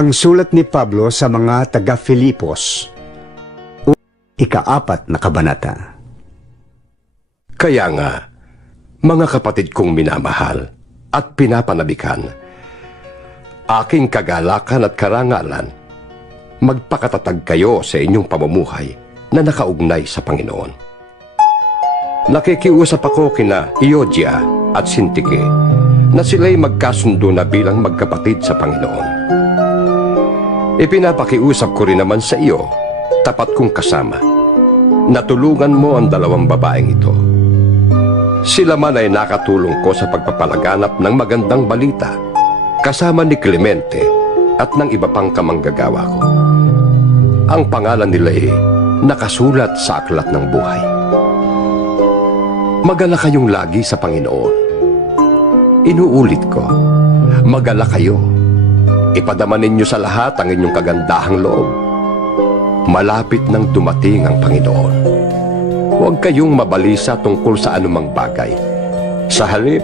Ang sulat ni Pablo sa mga taga-Filipos. Ikaapat na kabanata. Kaya nga, mga kapatid kong minamahal at pinapanabikan, aking kagalakan at karangalan, magpakatatag kayo sa inyong pamumuhay na nakaugnay sa Panginoon. Nakikiusap ako kina Iodia at Sintike na sila'y magkasundo na bilang magkapatid sa Panginoon. Ipinapakiusap ko rin naman sa iyo, tapat kong kasama, natulungan mo ang dalawang babaeng ito. Sila man ay nakatulong ko sa pagpapalaganap ng magandang balita kasama ni Clemente at ng iba pang kamanggagawa ko. Ang pangalan nila ay nakasulat sa aklat ng buhay. Magala kayong lagi sa Panginoon. Inuulit ko, magala kayo. Ipadama ninyo sa lahat ang inyong kagandahang loob. Malapit nang dumating ang Panginoon. Huwag kayong mabalisa tungkol sa anumang bagay. Sa halip,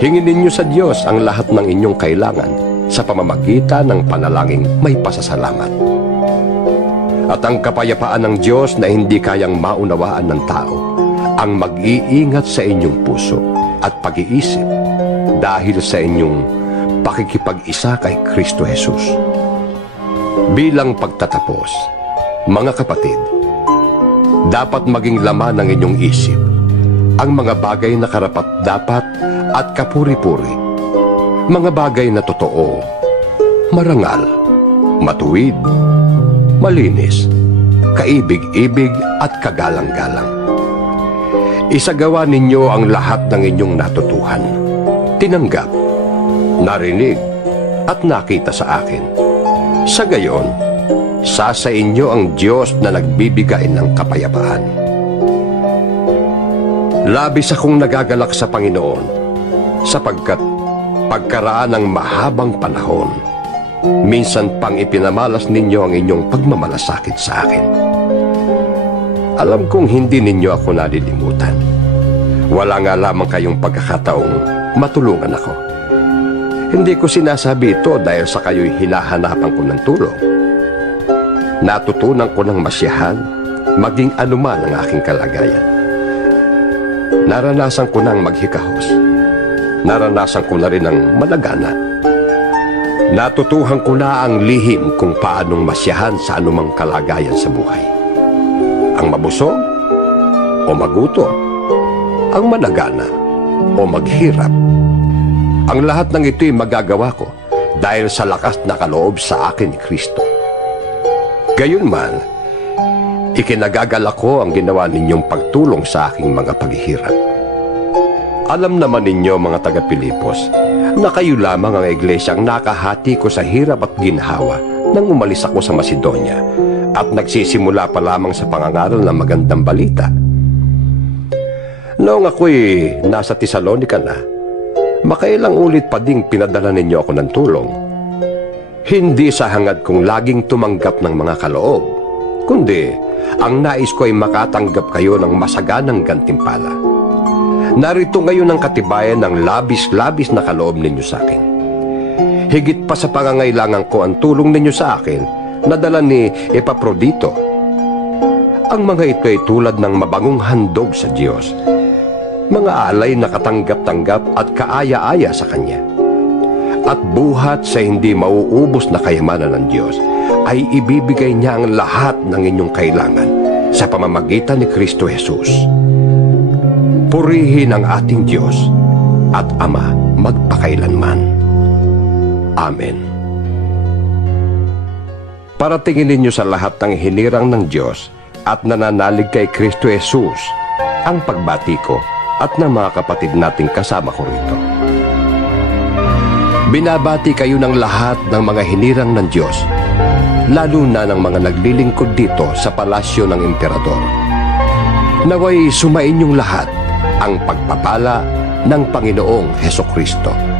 hingin ninyo sa Diyos ang lahat ng inyong kailangan sa pamamagitan ng panalangin may pasasalamat. At ang kapayapaan ng Diyos na hindi kayang maunawaan ng tao, ang mag-iingat sa inyong puso at pag-iisip dahil sa inyong pakikipag-isa kay Kristo Jesus. Bilang pagtatapos, mga kapatid, dapat maging laman ng inyong isip ang mga bagay na karapat dapat at kapuri-puri, mga bagay na totoo, marangal, matuwid, malinis, kaibig-ibig at kagalang-galang. Isagawa ninyo ang lahat ng inyong natutuhan, tinanggap, narinig, at nakita sa akin. Sa gayon, sasa inyo ang Diyos na nagbibigay ng kapayapaan. Labis akong nagagalak sa Panginoon sapagkat pagkaraan ng mahabang panahon, minsan pang ipinamalas ninyo ang inyong pagmamalasakit sa akin. Alam kong hindi ninyo ako nalilimutan. Wala nga lamang kayong pagkakataong matulungan ako. Hindi ko sinasabi ito dahil sa kayo'y hinahanapan ko ng tulong. Natutunan ko ng masyahan, maging anuman ang aking kalagayan. Naranasan ko ng maghikahos. Naranasan ko na rin ang malagana. Natutuhan ko na ang lihim kung paanong masyahan sa anumang kalagayan sa buhay. Ang mabusog o magutom, ang malagana o maghirap. Ang lahat ng ito'y magagawa ko dahil sa lakas na kaloob sa akin ni Kristo. Gayunman, ikinagagal ko ang ginawa ninyong pagtulong sa aking mga paghihirap. Alam naman ninyo mga taga-Pilipos na kayo lamang ang iglesyang nakahati ko sa hirap at ginhawa nang umalis ako sa Macedonia at nagsisimula pa lamang sa pangangaral ng magandang balita. Noong ako'y nasa Tesalonica na, makailang ulit pa ding pinadala ninyo ako ng tulong. Hindi sa hangad kong laging tumanggap ng mga kaloob, kundi ang nais ko ay makatanggap kayo ng masaganang gantimpala. Narito ngayon ang katibayan ng labis-labis na kaloob ninyo sa akin. Higit pa sa pangangailangan ko ang tulong ninyo sa akin na dala ni Epaprodito. Ang mga ito ay tulad ng mabangong handog sa Diyos. Mga alay na katanggap-tanggap at kaaya-aya sa Kanya. At buhat sa hindi mauubos na kayamanan ng Diyos ay ibibigay niya ang lahat ng inyong kailangan sa pamamagitan ni Kristo Jesus. Purihin ang ating Diyos at Ama magpakailanman. Amen. Paratingin ninyo sa lahat ng hinirang ng Diyos at nananalig kay Kristo Jesus ang pagbati ko at ng mga kapatid nating kasama ko rito. Binabati kayo ng lahat ng mga hinirang ng Diyos, lalo na ng mga naglilingkod dito sa palasyo ng emperador. Naway sumain lahat ang pagpapala ng Panginoong Heso Kristo